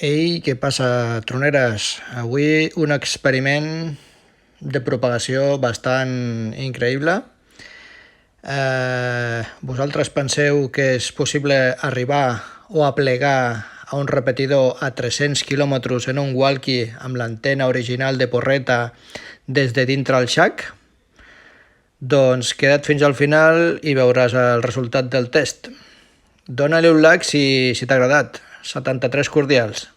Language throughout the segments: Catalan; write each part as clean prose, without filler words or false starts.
Ei, què passa, troneres? Avui un experiment de propagació bastant increïble. Vosaltres penseu que és possible arribar o aplegar a un repetidor a 300 km en un walkie amb l'antena original de porreta des de dintre el xac? Doncs queda't fins al final i veuràs el resultat del test. Dóna-li un like si t'ha agradat. 73 cordials.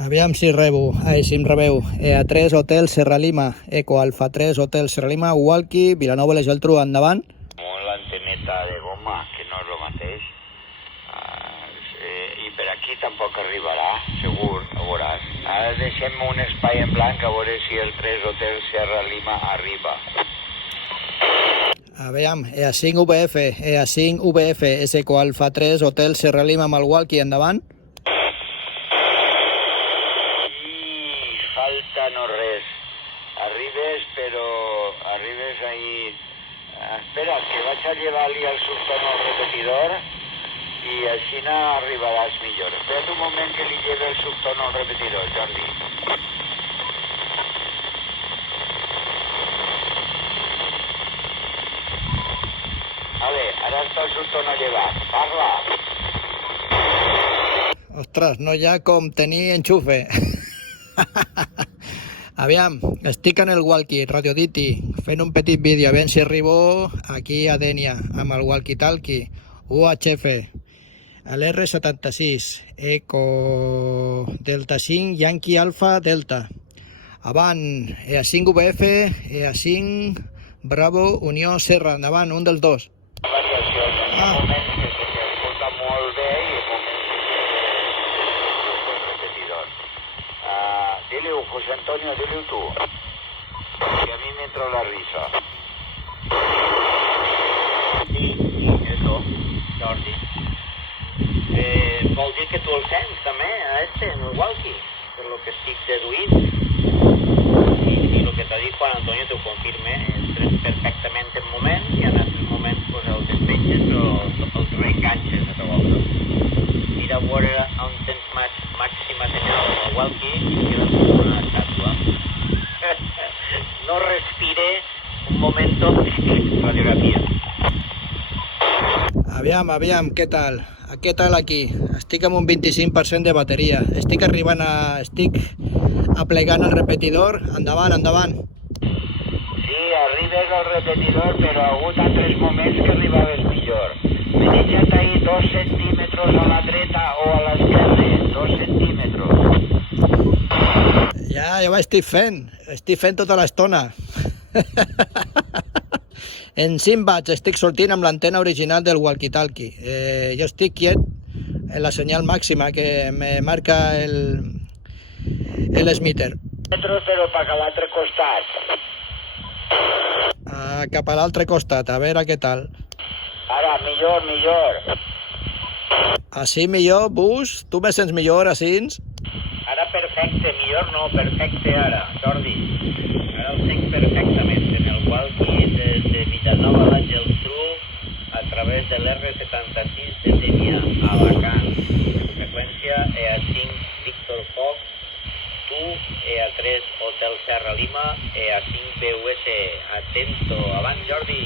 Aviam si em rebeu. EA3 Hotel Serra Lima, Eco Alfa 3 Hotel Serra Lima, Walkie, Vilanova i la Geltrú, endavant. Amb l'anteneta de goma, que no és el mateix. I per aquí tampoc arribarà, segur, a veuràs. Ara deixem un espai en blanc a veure si el 3 Hotel Serra Lima arriba. Aviam, EA5 VF, és Eco Alfa 3 Hotel Serra Lima amb el Walkie, endavant. Falta no res. Arribes, però arribes ahí... Espera, que vaig a llevar-li el subtono al repetidor i així no arribaràs millor. Espera't un moment que li lleve el subtono al repetidor, Jordi. Vale, ara està el subtono llevat. Parla! Ostres, no hi ha com tenir enxufe. Aviam, estic en el walkie, Radio Diti, fent un petit vídeo, a veure si arribo aquí a Dénia, amb el walkie-talkie, UHF, l'R76, Eco Delta 5, Yankee Alfa Delta. Avant, EA5 VF, EA5 Bravo, Unió Serra, endavant, un dels dos. Variacions, en un moment que s'escolta molt bé i en moments que el repetidor. Dile-ho, José Antonio, dile-ho tu. Que a mi m'entra la risa. Sí, eso, Jordi. Vol dir que tu el sents també, a en el walkie, per lo que estic deduint. I lo que t'ha dit Juan Antonio t'ho confirme, entres perfectament en moment i en altres moments pues, el despenges o el reenganxes a l'altre. Mira a veure on tens màxima senyal al walkie i quedes com una estàtua. No respire un moment radiografia. Aviam, què tal? Què tal aquí? Estic amb un 25% de bateria. Estic aplegant el repetidor. Endavant. Sí, arribes al repetidor, però ha hagut altres moments que arribaves millor. Me deixa't ahí 2 centímetres a la dreta o a l'esquerra, 2 centímetres. Ja ho estic fent tota l'estona. En 5 watts estic sortint amb l'antena original del walkie-talkie. Jo estic quiet en la senyal màxima que me marca el smíter. Però cap a l'altre costat. Cap a l'altre costat, a veure què tal. Ara, millor. Així millor, Bus? Tu me sents millor, així? Ara perfecte, millor no, perfecte ara, Jordi. Ara el sent perfectament en el walkie des de Vilanova a la Geltrú a través de l'R76 de Dénia a Alacant. Freqüència EA5 Víctor Fox, tu EA3 Hotel Serra Lima, EA5 BUS. Atento, avant Jordi.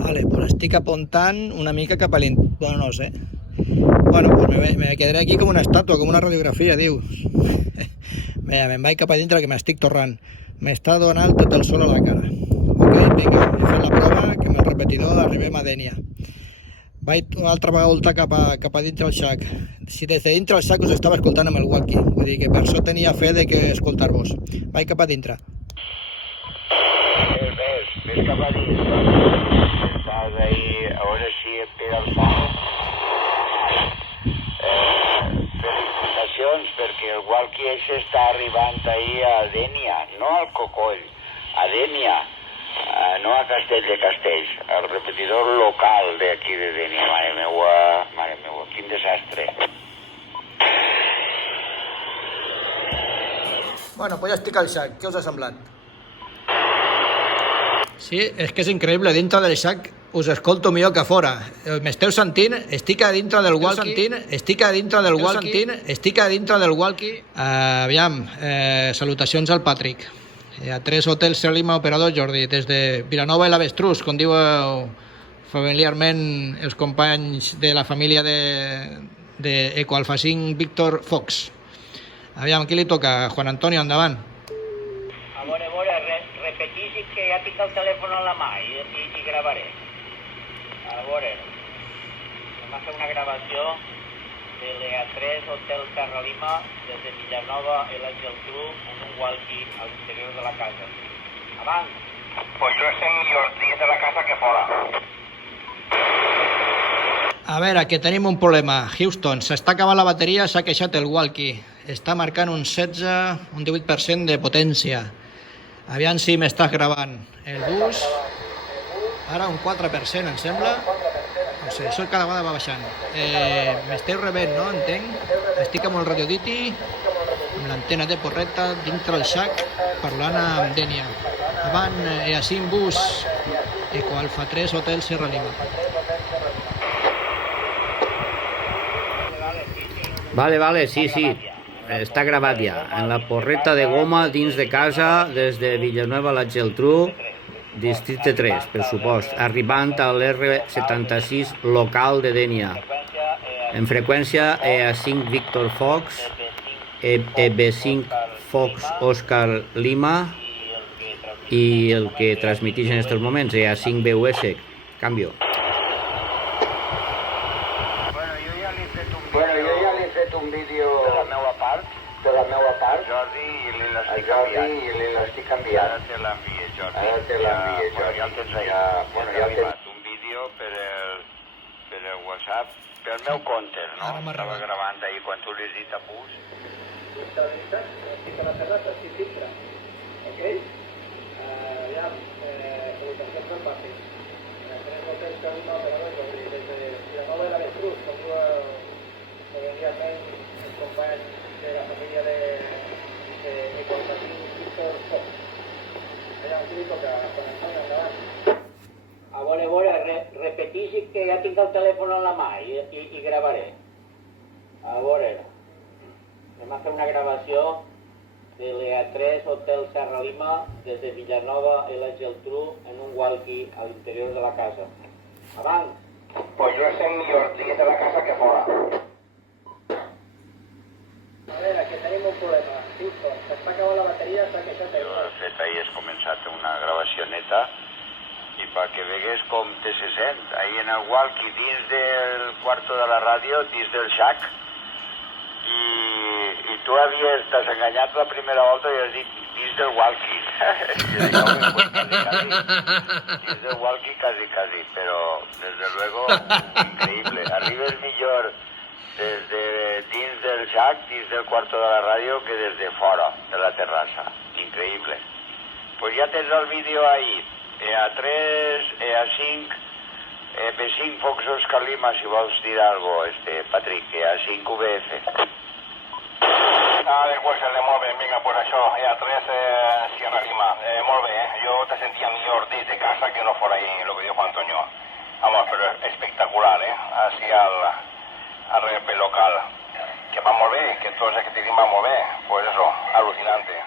Vale, pues estic apuntant una mica cap a Bueno, no sé. Bueno, pues me quedaré aquí com una estàtua, com una radiografia, dius. Me'n vaig cap a dintre que m'estic torrant. M'està donant tot el sol a la cara. Ok, vinga, he fet la prova que amb el repetidor arribem a Dénia. Vaig una altra vegada cap a dintre el xac. Si des de dintre el xac us estava escoltant amb el walkie. Vull dir que per això tenia fe de que escoltar-vos. Vaig cap a dintre. Ves cap a dins. Estàs ahí, a veure si et queda el salt. Felicitacions, perquè el walkie ese està arribant ahí a Dénia, no al Cocoll, a Dénia, no a Castell de Castells, al repetidor local d'aquí de Dénia. Mare meua, quin desastre. Bueno, pues ja estic al sac. Què us ha semblat? Sí, és que és increïble, dintre del sac us escolto millor que fora. M'esteu sentint? Estic a dintre del walkie. Aviam, salutacions al Patrick. A 3 Hotels Ser Lima operador Jordi, des de Vilanova i l'Avestruz, com diuen familiarment els companys de la família de Ecoalfa 5 Víctor Fox. Aviam, qui li toca? Juan Antonio, endavant. A veure, repetissis que ja tinc el telèfon a la mà i gravaré. A veure, vam fer una gravació de l'EA3 Hotel Serra Lima des de Vilanova i la Geltrú en un walkie a l'interior de la casa. Avant. Pues yo sé millor dins de la casa que fora. A veure, que tenim un problema. Houston, s'està acabant la bateria, s'ha queixat el walkie. Està marcant un 16, un 18% de potència. Aviam si m'estàs gravant. El bus, ara un 4%, em sembla. No sé, això cada vegada va baixant. M'esteu rebent, no? Entenc. Estic amb el radioditi, amb l'antena de porreta, dintre el sac, parlant amb Dènia. Avant, EA5 bus, Ecoalfa 3 Hotel Serra Lima. Vale, sí. Està gravat ja. En la porreta de goma dins de casa des de Villanueva a la Geltrú, districte 3, per supost, arribant a l'R76 local de Dènia. En freqüència EA5 Víctor Fox, EB5 Fox Oscar Lima i el que transmiteix en aquests moments, EA5 BUS. Cambio. Bueno, jo ja li he fet un vídeo de la meva part, Jordi, i li l'estic canviant. Ara te l'envie, Jordi. Ja el tens ahí. Ja he fet un vídeo per el WhatsApp, pel meu compte, no? Estava gravant ahir quan tu li has dit a Pus. Estabilitat, estic a la terrassa, estic dintre. Ok? Ja, salutacions del Patrick. Tres hotels que un operador, Jordi, des de Vilanova i l'Avestruz, com diu familiarment els companys de la família de Ecoalfa 5 Víctor Fox. Allà, aquí li toca, Juan Antonio, endavant. A veure, repetissis que ja tinc el telèfon a la mà i gravaré. A veure, vam fer una gravació de l'EA3 Hotel Serra Lima des de Vilanova i la Geltrú en un walkie a l'interior de la casa. Avant. Pues jo sé millor dins de la casa que fora. A veure, que tenim un problema. Houston, s'està acabant la bateria, s'ha queixat el... Jo, de fet, ahir has començat una gravació neta i perquè vegués com te se sent, ahir en el walkie dins del quarto de la ràdio, dins del sac, i tu t'has enganyat la primera volta i has dit dins del walkie. Dins del walkie casi, però desde luego increíble. Arribes millor desde dins del sac, dins del cuarto de la ràdio, que des de fora de la terrassa. Increïble. Pues ja tens el vídeo ahí. EA3, EA5, EB5 Fox Oscar Lima, si vols dir algo, Patrick, EA5 VF. Pues molt bé, vinga, pues això, EA3 Sierra Lima. Molt bé, jo te sentia millor des de casa que no fora ahí, lo que dijo Antonio. Vamos, pero espectacular, así al RP local. Que va molt bé, que tots els que tenim va molt bé. Pues eso, alucinante.